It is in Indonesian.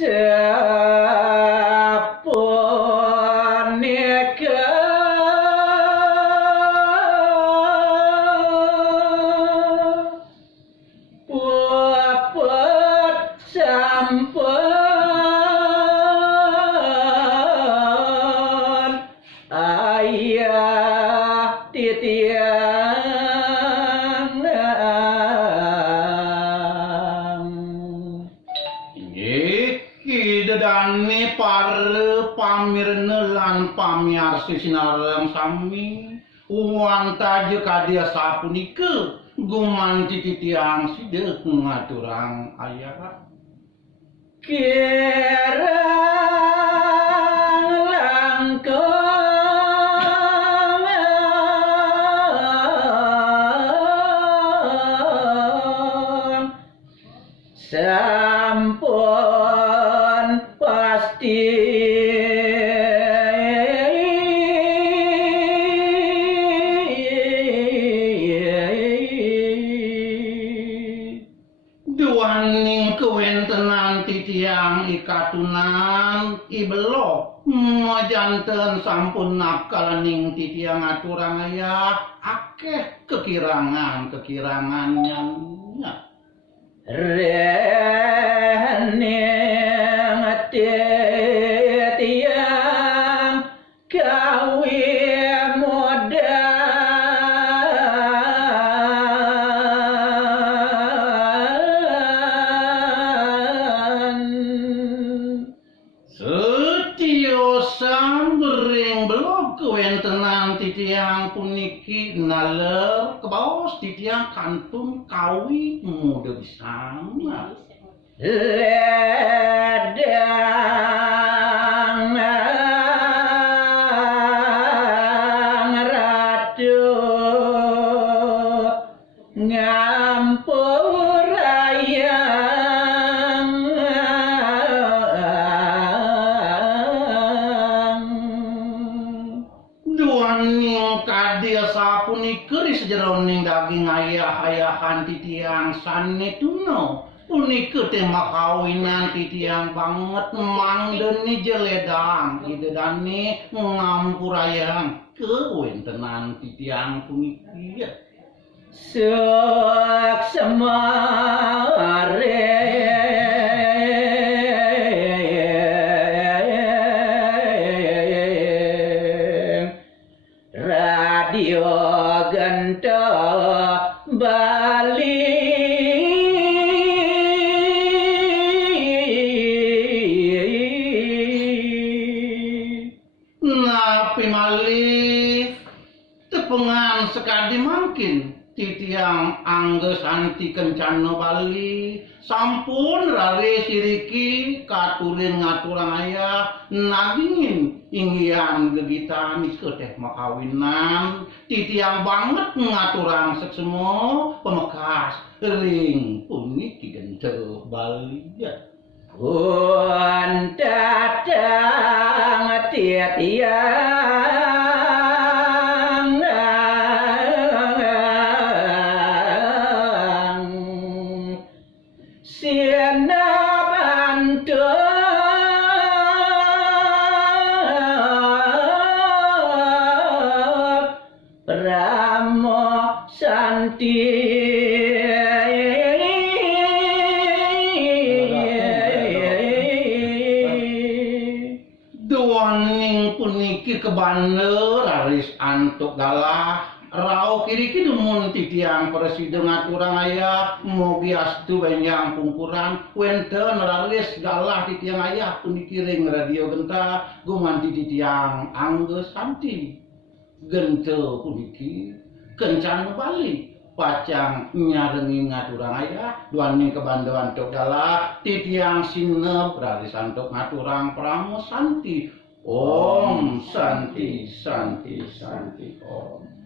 Sapunika puput sampun ayah titiang iki dedane pare pamirna lan pamiarsi sinareng sami wantaje kadya sapunika gumanti titiang sideh ngaturang ayah kirang langkung sampun pasti duaning kewentenan titiang ikatunan ibelo majanten sampun nakalaning titiang aturang ayah akeh kekirangannya rening titiang kawi kewentenan titiang puniki naler kebaos titiang kantun kawi muda bisang ledang ratu ngampurayang duaning kadya sapunika di sejeroning daging ayah-ayahan titiang sanetuno punika tema kawinan titiang banget mangdeni jeledang idedane ngampurayang kewentenan titiang puniki suk semare radio gento Bali napi malih tepengan sekadi mungkin titiang angges anti kencana Bali sampun rare siriki katurin ngaturang ayah nagingin inggian gegitan keteh makawinan titiang banget ngaturang seksemo pemekas ring puniki gento Bali pun datang titiang siana bantu Ramo Santi duaning puniki kebaner aris antuk galah rau kiriki dumun titiang presiden ngaturang ayah mogi astu benyang pungkuran wenten raris galah titiang ayah puniki ring radio genta gumanti titiang angge santi gento puniki kencan Bali pacang nyarengi ngaturang ayah duaning kebandoan tok galah titiang sinep raris antuk ngaturang pramo santi Om Santi Santi Santi Om